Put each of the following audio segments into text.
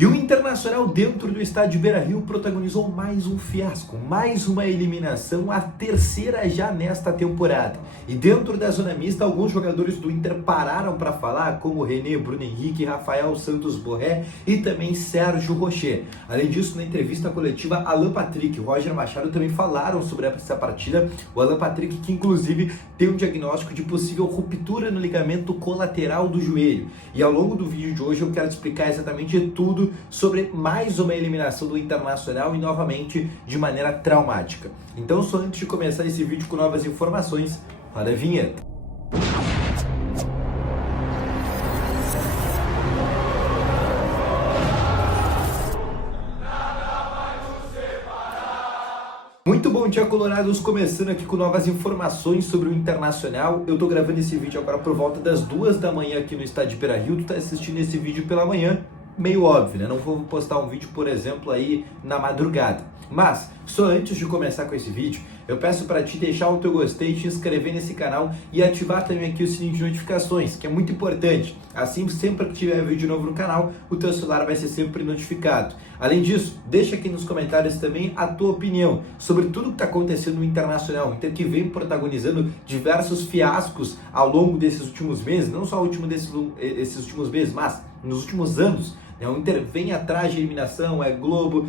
E o Internacional dentro do estádio Beira-Rio protagonizou mais um fiasco, mais uma eliminação, a terceira já nesta temporada. E dentro da zona mista, alguns jogadores do Inter pararam para falar, como René, Bruno Henrique, Rafael Santos Borré e também Sérgio Rocher. Além disso, na entrevista coletiva, Alan Patrick e Roger Machado também falaram sobre essa partida. O Alan Patrick, que inclusive tem um diagnóstico de possível ruptura no ligamento colateral do joelho. E ao longo do vídeo de hoje eu quero te explicar exatamente tudo sobre mais uma eliminação do Internacional e novamente de maneira traumática. Então, só antes de começar esse vídeo com novas informações, roda a vinheta. Muito bom dia, colorados, começando aqui com novas informações sobre o Internacional. Eu tô gravando esse vídeo agora por volta das 2 da manhã aqui no estádio Beira-Rio. Tu tá assistindo esse vídeo pela manhã, meio óbvio, né? Não vou postar um vídeo, por exemplo, aí na madrugada. Mas, só antes de começar com esse vídeo, eu peço para te deixar o teu gostei, te inscrever nesse canal e ativar também aqui o sininho de notificações, que é muito importante. Assim, sempre que tiver vídeo novo no canal, o teu celular vai ser sempre notificado. Além disso, deixa aqui nos comentários também a tua opinião sobre tudo que está acontecendo no Internacional. O Inter que vem protagonizando diversos fiascos ao longo desses últimos meses, não só esses últimos meses, mas nos últimos anos. O Inter vem atrás de eliminação, é Globo,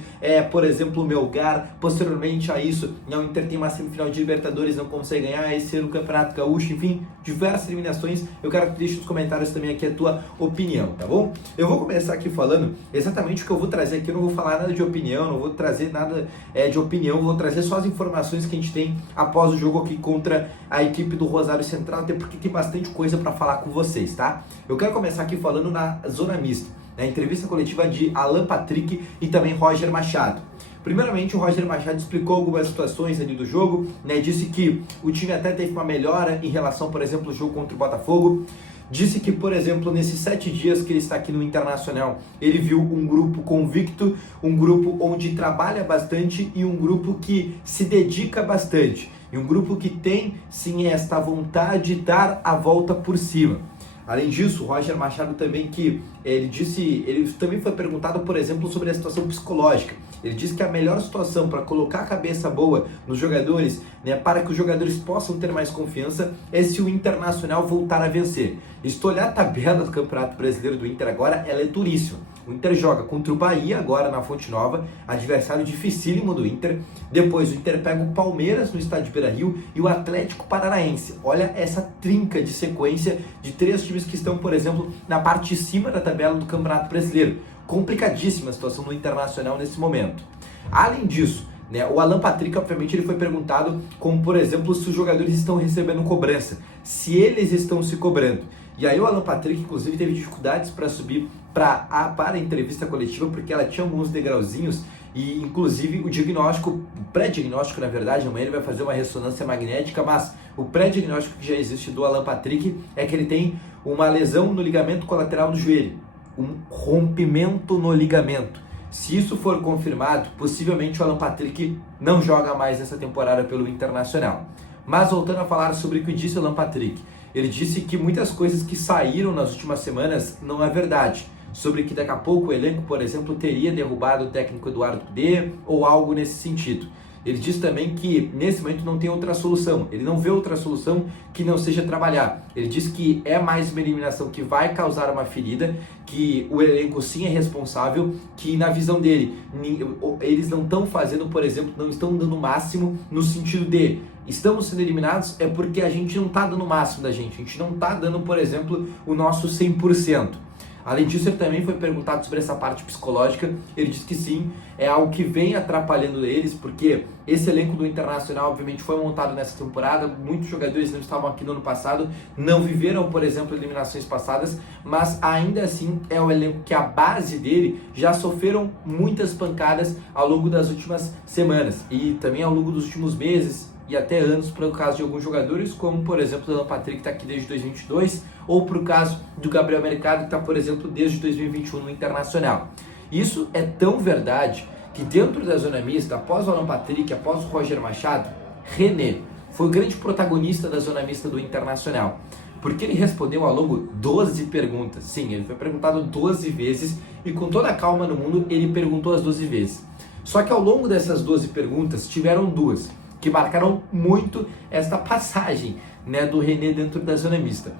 por exemplo, o Melgar. Posteriormente a isso, o Inter tem uma semifinal de Libertadores, não consegue ganhar, esse ano o Campeonato Gaúcho, enfim, diversas eliminações. Eu quero que tu deixe nos comentários também aqui a tua opinião, tá bom? Eu vou começar aqui falando exatamente o que eu vou trazer aqui. Eu não vou falar nada de opinião, não vou trazer nada de opinião, vou trazer só as informações que a gente tem após o jogo aqui contra a equipe do Rosário Central, até porque tem bastante coisa para falar com vocês, tá? Eu quero começar aqui falando na zona mista, na entrevista coletiva de Alan Patrick e também Roger Machado. Primeiramente, o Roger Machado explicou algumas situações ali do jogo, né? Disse que o time até teve uma melhora em relação, por exemplo, ao jogo contra o Botafogo. Disse que, por exemplo, nesses 7 dias que ele está aqui no Internacional, ele viu um grupo convicto, um grupo onde trabalha bastante e um grupo que se dedica bastante. E um grupo que tem, sim, esta vontade de dar a volta por cima. Além disso, o Roger Machado também ele também foi perguntado, por exemplo, sobre a situação psicológica. Ele disse que a melhor situação para colocar a cabeça boa nos jogadores, né, para que os jogadores possam ter mais confiança, é se o Internacional voltar a vencer. E se tu olhar a tabela do Campeonato Brasileiro do Inter agora, ela é duríssima. O Inter joga contra o Bahia agora na Fonte Nova, adversário dificílimo do Inter. Depois o Inter pega o Palmeiras no estádio Beira-Rio e o Atlético Paranaense. Olha essa trinca de sequência de 3 times que estão, por exemplo, na parte de cima da tabela do Campeonato Brasileiro. Complicadíssima a situação do Internacional nesse momento. Além disso, né, o Alan Patrick, obviamente, ele foi perguntado como, por exemplo, se os jogadores estão recebendo cobrança, se eles estão se cobrando. E aí o Alan Patrick, inclusive, teve dificuldades para subir para a entrevista coletiva, porque ela tinha alguns degrauzinhos e, inclusive, o pré-diagnóstico, na verdade, amanhã ele vai fazer uma ressonância magnética, mas o pré-diagnóstico que já existe do Alan Patrick é que ele tem uma lesão no ligamento colateral do joelho, um rompimento no ligamento. Se isso for confirmado, possivelmente o Alan Patrick não joga mais essa temporada pelo Internacional. Mas voltando a falar sobre o que disse o Alan Patrick, ele disse que muitas coisas que saíram nas últimas semanas não é verdade. Sobre que daqui a pouco o elenco, por exemplo, teria derrubado o técnico Eduardo Cudê ou algo nesse sentido. Ele disse também que nesse momento não tem outra solução, ele não vê outra solução que não seja trabalhar. Ele disse que é mais uma eliminação que vai causar uma ferida, que o elenco sim é responsável, que na visão dele, eles não estão fazendo, por exemplo, não estão dando o máximo no sentido de estamos sendo eliminados é porque a gente não está dando o máximo da gente, a gente não está dando, por exemplo, o nosso 100%. Além disso, ele também foi perguntado sobre essa parte psicológica. Ele disse que sim, é algo que vem atrapalhando eles, porque esse elenco do Internacional, obviamente, foi montado nessa temporada. Muitos jogadores não estavam aqui no ano passado, não viveram, por exemplo, eliminações passadas, mas ainda assim é um elenco que a base dele já sofreram muitas pancadas ao longo das últimas semanas e também ao longo dos últimos meses e até anos, para o caso de alguns jogadores, como por exemplo o Alan Patrick, que está aqui desde 2022, ou para o caso do Gabriel Mercado, que está, por exemplo, desde 2021 no Internacional. Isso é tão verdade que dentro da zona mista, após o Alan Patrick, após o Roger Machado, René, foi o grande protagonista da zona mista do Internacional, porque ele respondeu ao longo 12 perguntas. Sim, ele foi perguntado 12 vezes e com toda a calma no mundo ele perguntou as 12 vezes. Só que ao longo dessas 12 perguntas tiveram duas que marcaram muito esta passagem, né, do René dentro da zona mista.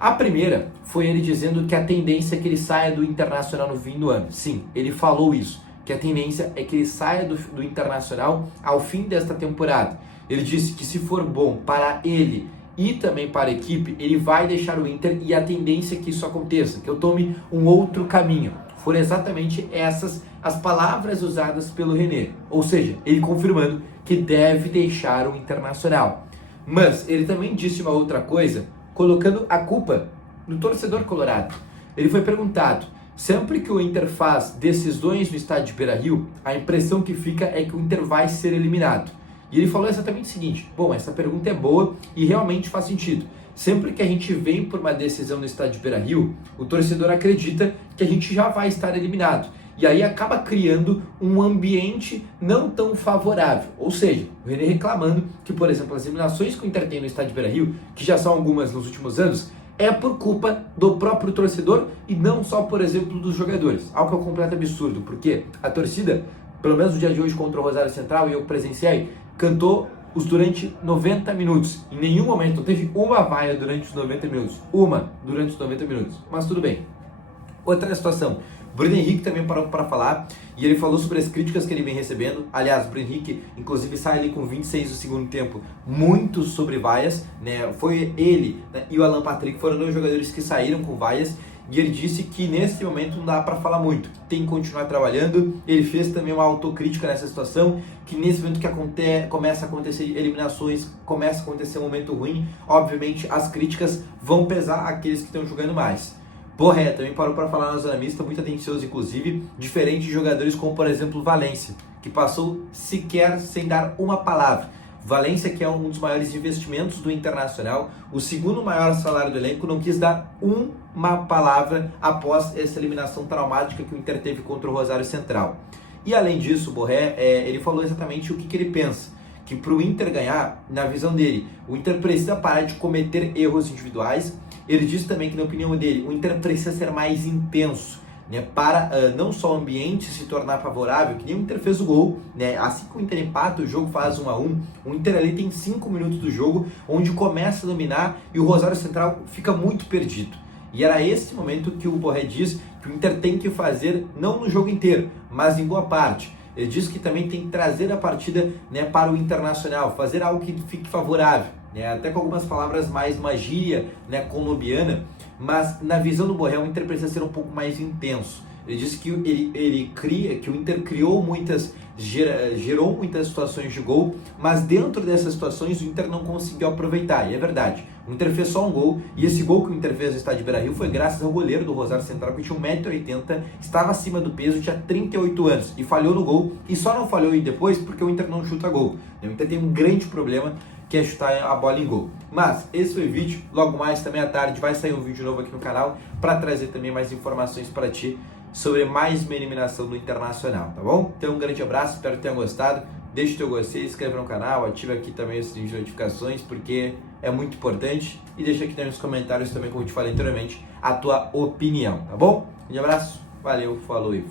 A primeira foi ele dizendo que a tendência é que ele saia do Internacional no fim do ano. Sim, ele falou isso, que a tendência é que ele saia do Internacional ao fim desta temporada. Ele disse que se for bom para ele e também para a equipe, ele vai deixar o Inter e a tendência é que isso aconteça, que eu tome um outro caminho. Foram exatamente essas as palavras usadas pelo René, ou seja, ele confirmando que deve deixar o Internacional. Mas ele também disse uma outra coisa, colocando a culpa no torcedor colorado. Ele foi perguntado, sempre que o Inter faz decisões no estádio Beira-Rio, a impressão que fica é que o Inter vai ser eliminado. E ele falou exatamente o seguinte, bom, essa pergunta é boa e realmente faz sentido. Sempre que a gente vem por uma decisão no estádio Beira-Rio, o torcedor acredita que a gente já vai estar eliminado. E aí acaba criando um ambiente não tão favorável. Ou seja, o René reclamando que, por exemplo, as eliminações que o Inter tem no estádio Beira-Rio, que já são algumas nos últimos anos, é por culpa do próprio torcedor e não só, por exemplo, dos jogadores. Algo que é um completo absurdo, porque a torcida, pelo menos no dia de hoje contra o Rosário Central, e eu presenciei, cantou durante 90 minutos. Em nenhum momento teve uma vaia durante os 90 minutos. Uma durante os 90 minutos. Mas tudo bem. Outra situação. Bruno Henrique também parou para falar e ele falou sobre as críticas que ele vem recebendo. Aliás, o Bruno Henrique, inclusive, sai ali com 26 do segundo tempo, muito sobre vaias, né? Foi ele, né, e o Alan Patrick foram dois jogadores que saíram com vaias. E ele disse que nesse momento não dá para falar muito, tem que continuar trabalhando. Ele fez também uma autocrítica nessa situação, que nesse momento que começa a acontecer eliminações, começa a acontecer um momento ruim, obviamente as críticas vão pesar aqueles que estão jogando mais. Borré também parou para falar na zona mista, muito atencioso inclusive, diferente de jogadores como por exemplo Valência, que passou sequer sem dar uma palavra. Valência, que é um dos maiores investimentos do Internacional, o segundo maior salário do elenco, não quis dar uma palavra após essa eliminação traumática que o Inter teve contra o Rosário Central. E além disso, o Borré, ele falou exatamente o que ele pensa, que para o Inter ganhar, na visão dele, o Inter precisa parar de cometer erros individuais. Ele disse também que, na opinião dele, o Inter precisa ser mais intenso, né, para não só o ambiente se tornar favorável, que nem o Inter fez o gol, né, assim que o Inter empata, o jogo faz 1-1, o Inter ali tem 5 minutos do jogo, onde começa a dominar e o Rosário Central fica muito perdido. E era esse momento que o Borré diz que o Inter tem que fazer, não no jogo inteiro, mas em boa parte. Ele diz que também tem que trazer a partida, né, para o Internacional, fazer algo que fique favorável, né, até com algumas palavras mais uma gíria, né, colombiana, mas na visão do Borré, o Inter precisa ser um pouco mais intenso. Ele disse que que o Inter criou gerou muitas situações de gol, mas dentro dessas situações o Inter não conseguiu aproveitar, e é verdade. O Inter fez só um gol, e esse gol que o Inter fez no estádio Beira-Rio foi graças ao goleiro do Rosário Central, que tinha 1,80 m, estava acima do peso, tinha 38 anos, e falhou no gol, e só não falhou depois porque o Inter não chuta gol. O Inter tem um grande problema, que é chutar a bola em gol. Mas esse foi o vídeo, logo mais também à tarde vai sair um vídeo novo aqui no canal, para trazer também mais informações para ti, sobre mais uma eliminação do Internacional, tá bom? Então um grande abraço, espero que tenham gostado. Deixa o teu gostei, se inscreve no canal, ativa aqui também as notificações, porque é muito importante. E deixa aqui também nos comentários também, como eu te falei anteriormente, a tua opinião, tá bom? Um grande abraço, valeu, falou e